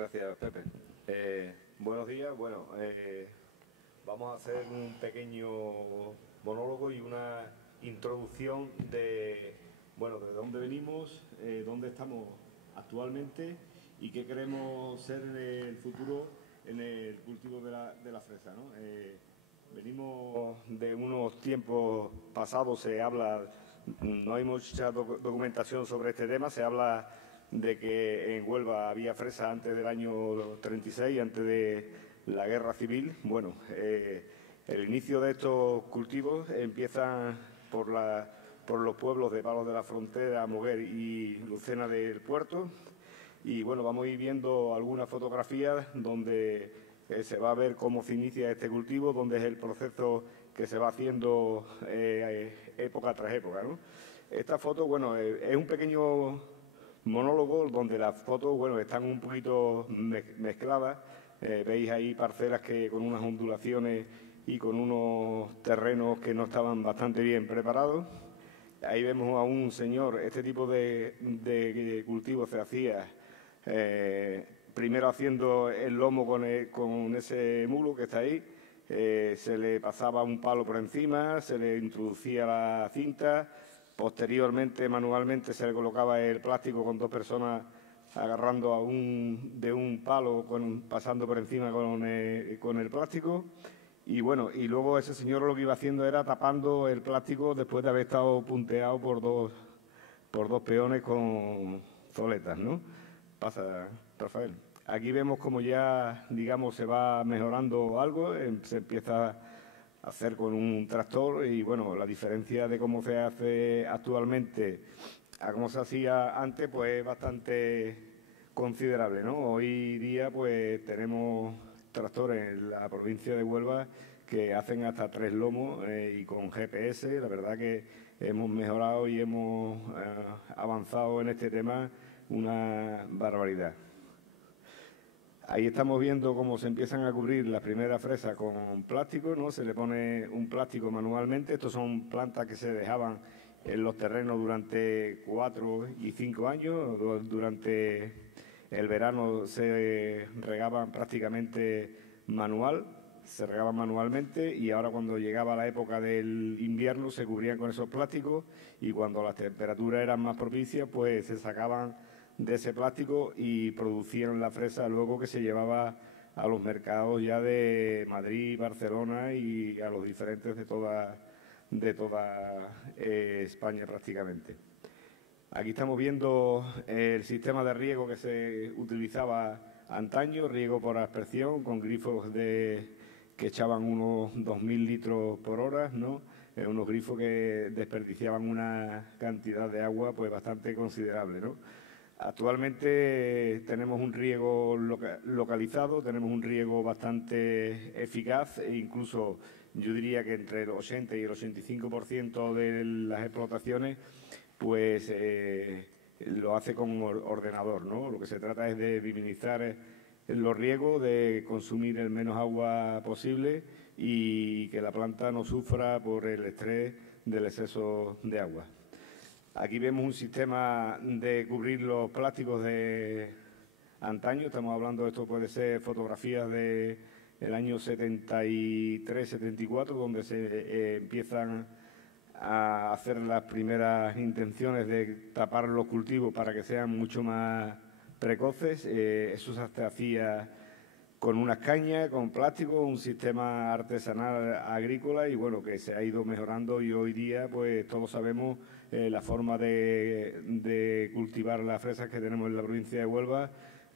Gracias, Pepe. Buenos días. Bueno, vamos a hacer un pequeño monólogo y una introducción de, bueno, de dónde venimos, dónde estamos actualmente y qué queremos ser en el futuro en el cultivo de la fresa, ¿no? Venimos de unos tiempos pasados, no hay mucha documentación sobre este tema, se habla de que en Huelva había fresa antes del año 36, antes de la guerra civil. Bueno, el inicio de estos cultivos empieza por los pueblos de Palos de la Frontera, Moguer y Lucena del Puerto. Y bueno, vamos a ir viendo algunas fotografías donde se va a ver cómo se inicia este cultivo, dónde es el proceso que se va haciendo época tras época, ¿no? Esta foto, bueno, es un pequeño monólogo donde las fotos, bueno, están un poquito mezcladas. Veis ahí parcelas que con unas ondulaciones y con unos terrenos que no estaban bastante bien preparados. Ahí vemos a un señor. Este tipo de cultivo se hacía primero haciendo el lomo con ese mulo que está ahí. Se le pasaba un palo por encima, se le introducía la cinta. Posteriormente, manualmente, se le colocaba el plástico con dos personas agarrando de un palo, pasando por encima con el plástico. Y bueno, y luego ese señor lo que iba haciendo era tapando el plástico después de haber estado punteado por dos peones con zoletas, ¿no? Pasa, Rafael. Aquí vemos como ya, digamos, se va mejorando algo, se empieza hacer con un tractor y, bueno, la diferencia de cómo se hace actualmente a cómo se hacía antes, pues es bastante considerable, ¿no? Hoy día, pues tenemos tractores en la provincia de Huelva que hacen hasta 3 lomos y con GPS. La verdad que hemos mejorado y hemos avanzado en este tema una barbaridad. Ahí estamos viendo cómo se empiezan a cubrir las primeras fresas con plástico, ¿no? Se le pone un plástico manualmente. Estos son plantas que se dejaban en los terrenos durante 4 y 5 años. Durante el verano se regaban prácticamente se regaban manualmente y ahora cuando llegaba la época del invierno se cubrían con esos plásticos y cuando las temperaturas eran más propicias, pues se sacaban de ese plástico y producían la fresa luego que se llevaba a los mercados ya de Madrid, Barcelona y a los diferentes de toda España prácticamente. Aquí estamos viendo el sistema de riego que se utilizaba antaño, riego por aspersión con grifos que echaban unos 2.000 litros por hora, ¿no? Unos grifos que desperdiciaban una cantidad de agua pues bastante considerable, ¿no? Actualmente tenemos un riego localizado, tenemos un riego bastante eficaz e incluso yo diría que entre el 80 y el 85% de las explotaciones pues lo hace con ordenador, ¿no? Lo que se trata es de minimizar los riegos, de consumir el menos agua posible y que la planta no sufra por el estrés del exceso de agua. Aquí vemos un sistema de cubrir los plásticos de antaño. Estamos hablando, esto puede ser fotografías del año 73, 74, donde se empiezan a hacer las primeras intenciones de tapar los cultivos para que sean mucho más precoces. Eso se hacía con unas cañas, con plástico, un sistema artesanal agrícola y bueno, que se ha ido mejorando y hoy día pues todos sabemos la forma de cultivar las fresas que tenemos en la provincia de Huelva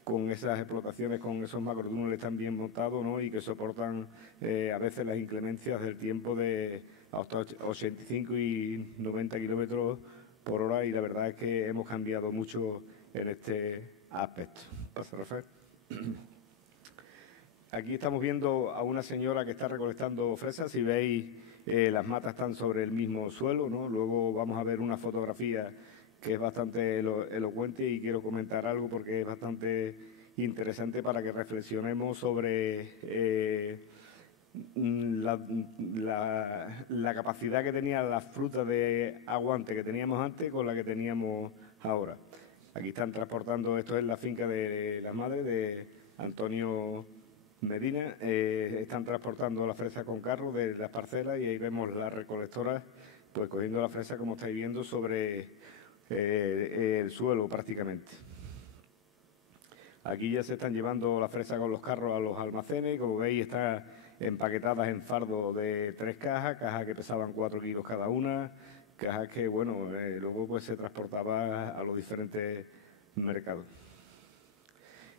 con esas explotaciones, con esos macrotúneles tan bien montados, ¿no? Y que soportan a veces las inclemencias del tiempo de hasta 85 y 90 kilómetros por hora y la verdad es que hemos cambiado mucho en este aspecto. Pasa, Rafael. Aquí estamos viendo a una señora que está recolectando fresas. Si veis, las matas están sobre el mismo suelo, ¿no? Luego vamos a ver una fotografía que es bastante elocuente y quiero comentar algo porque es bastante interesante para que reflexionemos sobre la capacidad que tenían las frutas de aguante que teníamos antes con la que teníamos ahora. Aquí están transportando, esto es la finca de la madre de Antonio Medina, están transportando la fresa con carro de las parcelas y ahí vemos las recolectoras pues cogiendo la fresa, como estáis viendo, sobre el suelo prácticamente. Aquí ya se están llevando la fresa con los carros a los almacenes, como veis están empaquetadas en fardo de 3 cajas, cajas que pesaban 4 kilos cada una, cajas que, bueno, luego pues se transportaba a los diferentes mercados.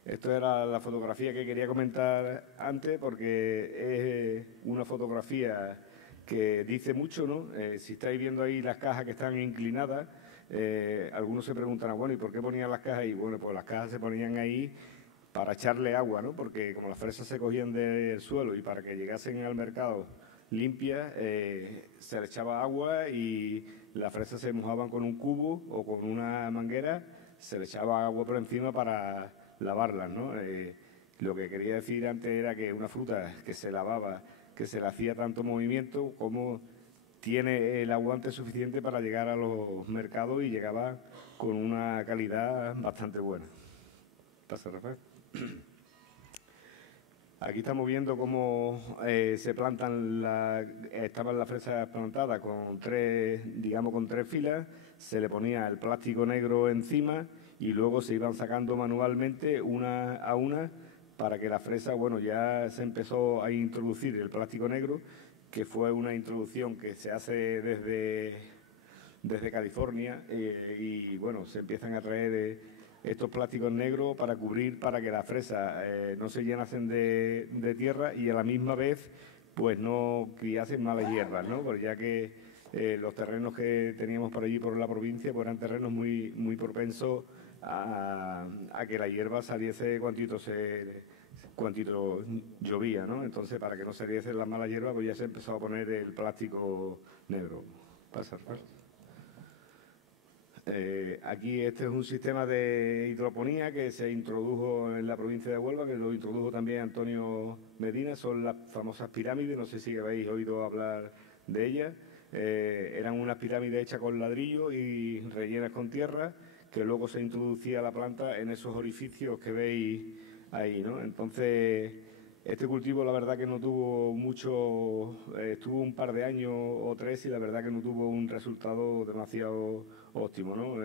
Esto era la fotografía que quería comentar antes porque es una fotografía que dice mucho, ¿no? Si estáis viendo ahí las cajas que están inclinadas, algunos se preguntan, bueno, ¿y por qué ponían las cajas ahí? Bueno, pues las cajas se ponían ahí para echarle agua, ¿no? Porque como las fresas se cogían del suelo y para que llegasen al mercado limpias, se le echaba agua y las fresas se mojaban con un cubo o con una manguera, se le echaba agua por encima para lavarlas, ¿no? Lo que quería decir antes era que una fruta que se lavaba, que se le hacía tanto movimiento, como tiene el aguante suficiente para llegar a los mercados y llegaba con una calidad bastante buena. Pasa, Rafael. Aquí estamos viendo cómo se plantan, estaban las fresas plantadas con con 3 filas, se le ponía el plástico negro encima y luego se iban sacando manualmente una a una para que la fresa, bueno, ya se empezó a introducir el plástico negro, que fue una introducción que se hace desde California y, bueno, se empiezan a traer estos plásticos negros para cubrir, para que las fresas no se llenasen de tierra y a la misma vez pues no criasen malas hierbas, ¿no? Pues ya que los terrenos que teníamos por allí, por la provincia, pues eran terrenos muy propensos a que la hierba saliese cuantito llovía, ¿no? Entonces, para que no saliesen las malas hierbas, pues ya se empezó a poner el plástico negro. Pasa, Rafael. Aquí este es un sistema de hidroponía que se introdujo en la provincia de Huelva, que lo introdujo también Antonio Medina, son las famosas pirámides, no sé si habéis oído hablar de ellas. Eran unas pirámides hechas con ladrillo y rellenas con tierra, que luego se introducía la planta en esos orificios que veis ahí, ¿no? Entonces, este cultivo la verdad que no tuvo mucho, estuvo un par de años o 3 y la verdad que no tuvo un resultado demasiado óptimo, ¿no?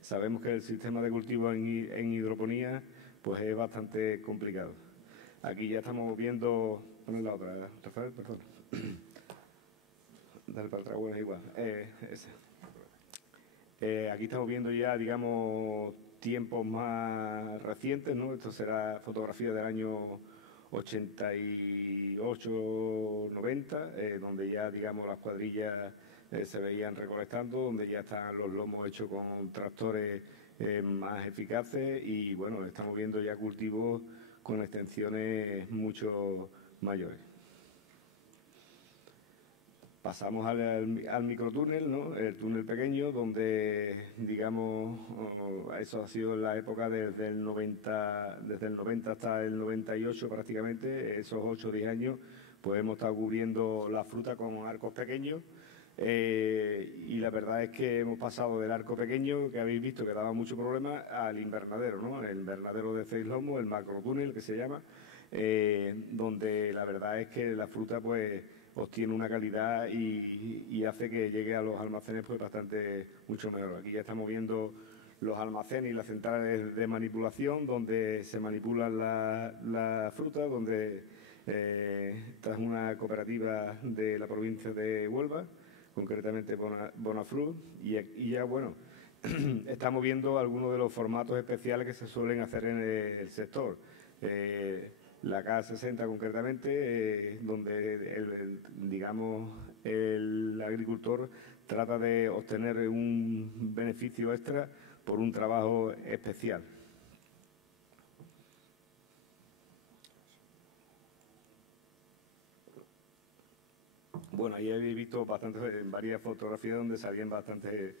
Sabemos que el sistema de cultivo en hidroponía pues es bastante complicado. Aquí ya estamos viendo, poner la otra, Rafael, perdón. Dale para atrás, bueno, es igual. Aquí estamos viendo ya, digamos, tiempos más recientes, ¿no? Esto será fotografía del año 88, 90, donde ya, digamos, las cuadrillas se veían recolectando, donde ya están los lomos hechos con tractores más eficaces y, bueno, estamos viendo ya cultivos con extensiones mucho mayores. Pasamos al microtúnel, ¿no? El túnel pequeño, donde, digamos, eso ha sido en la época desde el 90 hasta el 98 prácticamente, esos 8 o 10 años, pues hemos estado cubriendo la fruta con arcos pequeños. Y la verdad es que hemos pasado del arco pequeño, que habéis visto que daba mucho problema, al invernadero, ¿no? El invernadero de 6 lomos, el macrotúnel que se llama, donde la verdad es que la fruta, pues, obtiene una calidad y hace que llegue a los almacenes pues mucho mejor. Aquí ya estamos viendo los almacenes y las centrales de manipulación donde se manipulan la fruta, donde esta es una cooperativa de la provincia de Huelva, concretamente Bonafruit, y ya, bueno, estamos viendo algunos de los formatos especiales que se suelen hacer en el sector. La K60 concretamente, donde digamos el agricultor trata de obtener un beneficio extra por un trabajo especial. Bueno, ahí habéis visto varias fotografías donde salían bastantes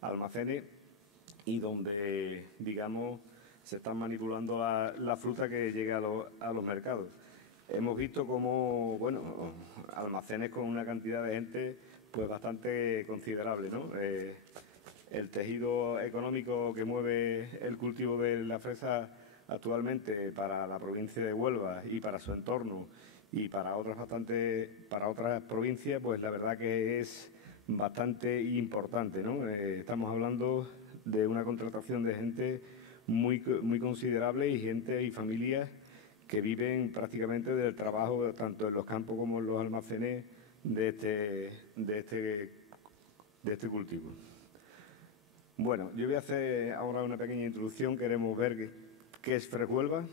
almacenes y donde, digamos, se están manipulando la fruta que llega a los mercados. Hemos visto como, bueno, almacenes con una cantidad de gente pues bastante considerable, ¿no? el tejido económico que mueve el cultivo de la fresa actualmente para la provincia de Huelva y para su entorno y para otras provincias, pues la verdad que es bastante importante, ¿no? Estamos hablando de una contratación de gente muy considerable y gente y familias que viven prácticamente del trabajo tanto en los campos como en los almacenes de este cultivo. Bueno, yo voy a hacer ahora una pequeña introducción. Queremos ver qué es Freshuelva.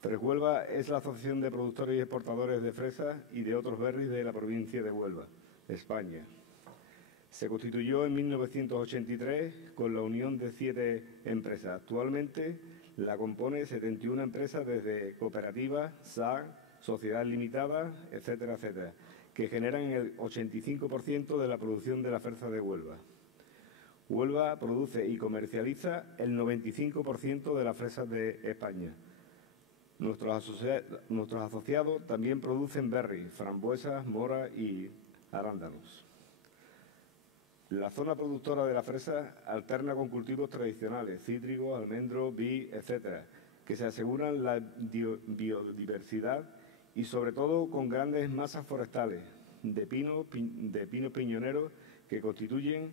Freshuelva es la Asociación de Productores y Exportadores de Fresas y de otros berries de la provincia de Huelva, España. Se constituyó en 1983 con la unión de 7 empresas. Actualmente la compone 71 empresas desde cooperativas, SAC, sociedades limitadas, etcétera, etcétera, que generan el 85% de la producción de la fresa de Huelva. Huelva produce y comercializa el 95% de las fresas de España. Nuestros asociados también producen berries, frambuesas, moras y arándanos. La zona productora de la fresa alterna con cultivos tradicionales, cítricos, almendros, vid, etcétera, que se aseguran la biodiversidad y, sobre todo, con grandes masas forestales de pinos piñoneros que constituyen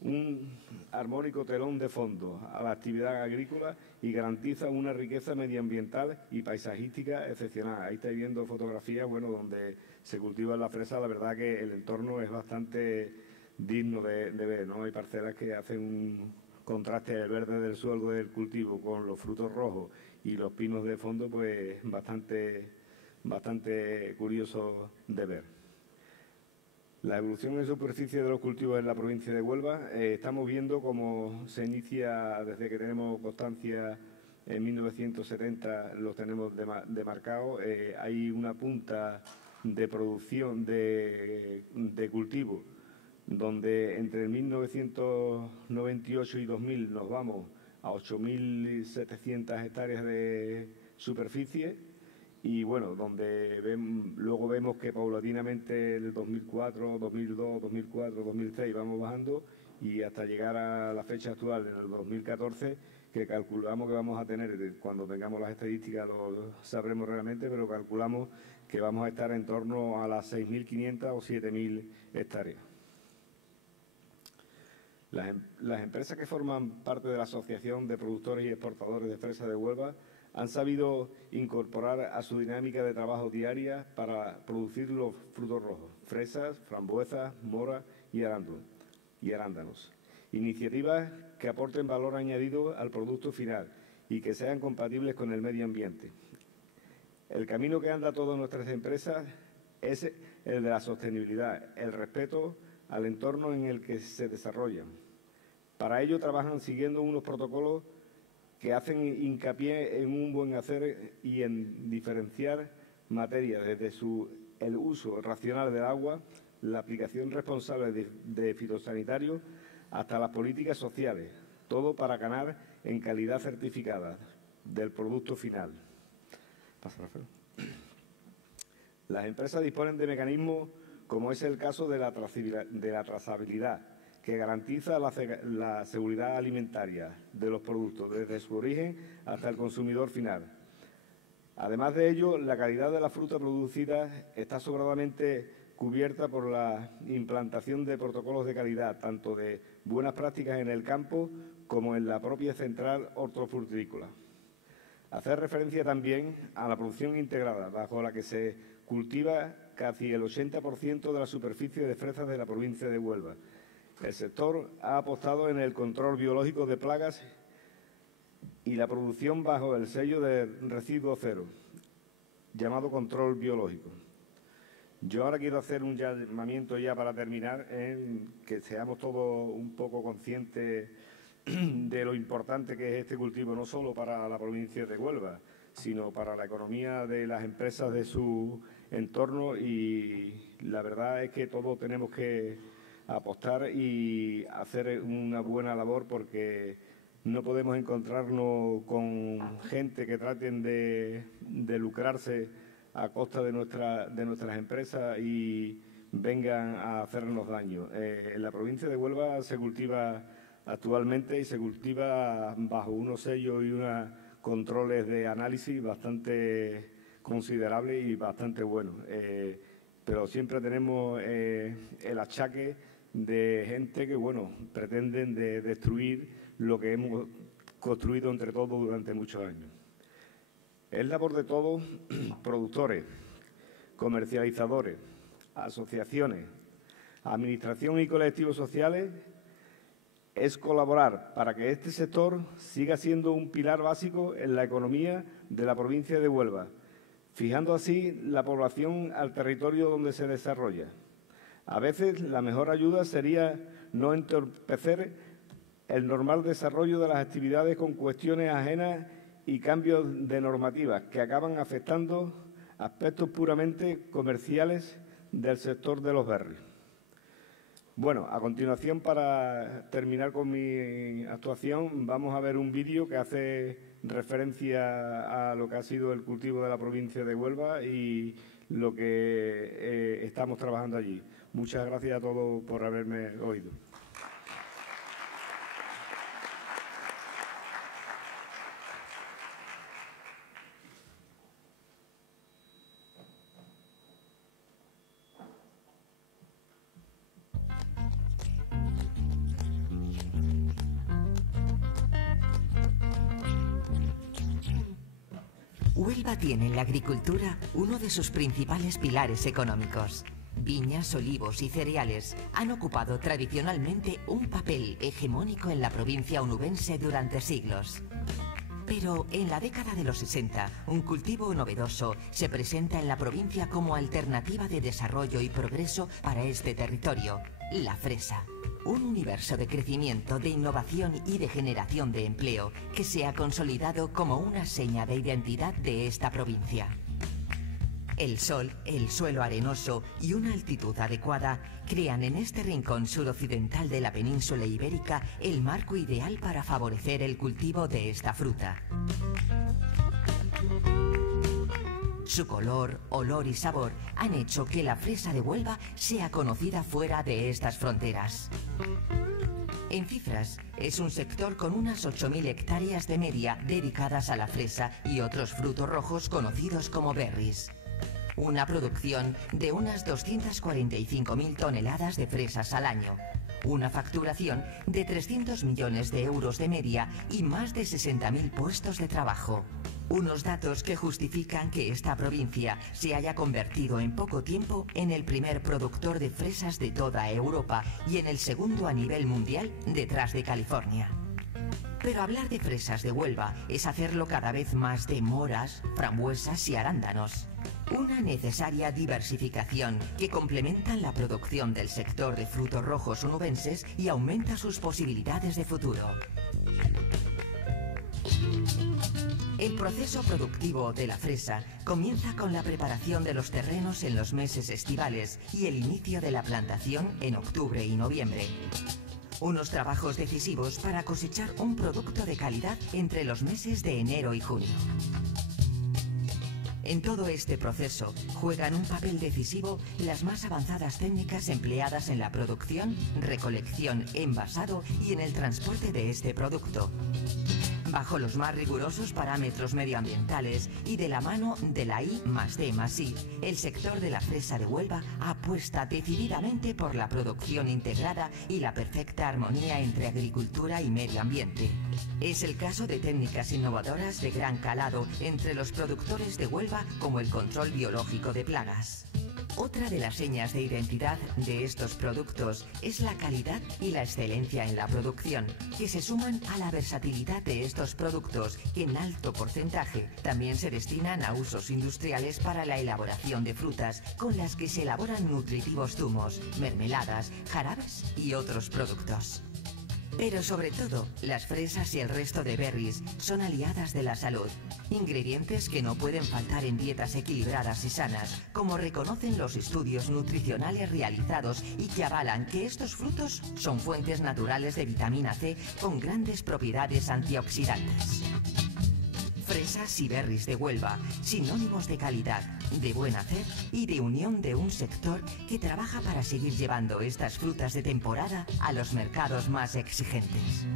un armónico telón de fondo a la actividad agrícola y garantiza una riqueza medioambiental y paisajística excepcional. Ahí estáis viendo fotografías, bueno, donde se cultiva la fresa. La verdad que el entorno es bastante digno de ver, ¿no? Hay parcelas que hacen un contraste del verde del suelo del cultivo con los frutos rojos y los pinos de fondo, pues bastante curioso de ver. La evolución en superficie de los cultivos en la provincia de Huelva, estamos viendo cómo se inicia desde que tenemos constancia en 1970, los tenemos demarcados. Hay una punta de producción de cultivo donde entre 1998 y 2000 nos vamos a 8.700 hectáreas de superficie. Y bueno, donde luego vemos que paulatinamente el 2004, 2002, 2004, 2006 vamos bajando y hasta llegar a la fecha actual, en el 2014, que calculamos que vamos a tener, cuando tengamos las estadísticas lo sabremos realmente, pero calculamos que vamos a estar en torno a las 6.500 o 7.000 hectáreas. Las empresas que forman parte de la Asociación de Productores y Exportadores de Fresa de Huelva han sabido incorporar a su dinámica de trabajo diaria para producir los frutos rojos, fresas, frambuesas, moras y arándanos. Iniciativas que aporten valor añadido al producto final y que sean compatibles con el medio ambiente. El camino que anda todas nuestras empresas es el de la sostenibilidad, el respeto al entorno en el que se desarrollan. Para ello trabajan siguiendo unos protocolos que hacen hincapié en un buen hacer y en diferenciar materias desde el uso racional del agua, la aplicación responsable de fitosanitarios, hasta las políticas sociales, todo para ganar en calidad certificada del producto final. Pasa, Rafael. Las empresas disponen de mecanismos como es el caso de la trazabilidad, que garantiza la seguridad alimentaria de los productos desde su origen hasta el consumidor final. Además de ello, la calidad de la fruta producida está sobradamente cubierta por la implantación de protocolos de calidad, tanto de buenas prácticas en el campo como en la propia central hortofrutícola. Hacer referencia también a la producción integrada, bajo la que se cultiva casi el 80% de la superficie de fresas de la provincia de Huelva. El sector ha apostado en el control biológico de plagas y la producción bajo el sello de residuo cero, llamado control biológico. Yo ahora quiero hacer un llamamiento ya para terminar, en que seamos todos un poco conscientes de lo importante que es este cultivo, no solo para la provincia de Huelva, sino para la economía de las empresas de su entorno, y la verdad es que todos tenemos que apostar y hacer una buena labor, porque no podemos encontrarnos con gente que traten de lucrarse a costa de nuestras empresas y vengan a hacernos daño. En la provincia de Huelva se cultiva actualmente y se cultiva bajo unos sellos y unos controles de análisis bastante considerables y bastante buenos. Pero siempre tenemos el achaque de gente que, bueno, pretenden destruir lo que hemos construido entre todos durante muchos años. Es labor de todos, productores, comercializadores, asociaciones, administración y colectivos sociales, es colaborar para que este sector siga siendo un pilar básico en la economía de la provincia de Huelva, fijando así la población al territorio donde se desarrolla. A veces la mejor ayuda sería no entorpecer el normal desarrollo de las actividades con cuestiones ajenas y cambios de normativas que acaban afectando aspectos puramente comerciales del sector de los berries. Bueno, a continuación, para terminar con mi actuación, vamos a ver un vídeo que hace referencia a lo que ha sido el cultivo de la provincia de Huelva y lo que estamos trabajando allí. Muchas gracias a todos por haberme oído. Huelva tiene en la agricultura uno de sus principales pilares económicos. Viñas, olivos y cereales han ocupado tradicionalmente un papel hegemónico en la provincia onubense durante siglos. Pero en la década de los 60, un cultivo novedoso se presenta en la provincia como alternativa de desarrollo y progreso para este territorio: la fresa. Un universo de crecimiento, de innovación y de generación de empleo que se ha consolidado como una seña de identidad de esta provincia. El sol, el suelo arenoso y una altitud adecuada crean en este rincón suroccidental de la península ibérica el marco ideal para favorecer el cultivo de esta fruta. Su color, olor y sabor han hecho que la fresa de Huelva sea conocida fuera de estas fronteras. En cifras, es un sector con unas 8.000 hectáreas de media dedicadas a la fresa y otros frutos rojos conocidos como berries. Una producción de unas 245.000 toneladas de fresas al año. Una facturación de 300 millones de euros de media y más de 60.000 puestos de trabajo. Unos datos que justifican que esta provincia se haya convertido en poco tiempo en el primer productor de fresas de toda Europa y en el segundo a nivel mundial detrás de California. Pero hablar de fresas de Huelva es hacerlo cada vez más de moras, frambuesas y arándanos. Una necesaria diversificación que complementa la producción del sector de frutos rojos onubenses y aumenta sus posibilidades de futuro. El proceso productivo de la fresa comienza con la preparación de los terrenos en los meses estivales y el inicio de la plantación en octubre y noviembre. Unos trabajos decisivos para cosechar un producto de calidad entre los meses de enero y junio. En todo este proceso juegan un papel decisivo las más avanzadas técnicas empleadas en la producción, recolección, envasado y en el transporte de este producto. Bajo los más rigurosos parámetros medioambientales y de la mano de la I+D+I, el sector de la fresa de Huelva apuesta decididamente por la producción integrada y la perfecta armonía entre agricultura y medio ambiente. Es el caso de técnicas innovadoras de gran calado entre los productores de Huelva, como el control biológico de plagas. Otra de las señas de identidad de estos productos es la calidad y la excelencia en la producción, que se suman a la versatilidad de estos productos que en alto porcentaje también se destinan a usos industriales para la elaboración de frutas, con las que se elaboran nutritivos zumos, mermeladas, jarabes y otros productos. Pero sobre todo, las fresas y el resto de berries son aliadas de la salud, ingredientes que no pueden faltar en dietas equilibradas y sanas, como reconocen los estudios nutricionales realizados y que avalan que estos frutos son fuentes naturales de vitamina C con grandes propiedades antioxidantes. Fresas y berries de Huelva, sinónimos de calidad, de buen hacer y de unión de un sector que trabaja para seguir llevando estas frutas de temporada a los mercados más exigentes.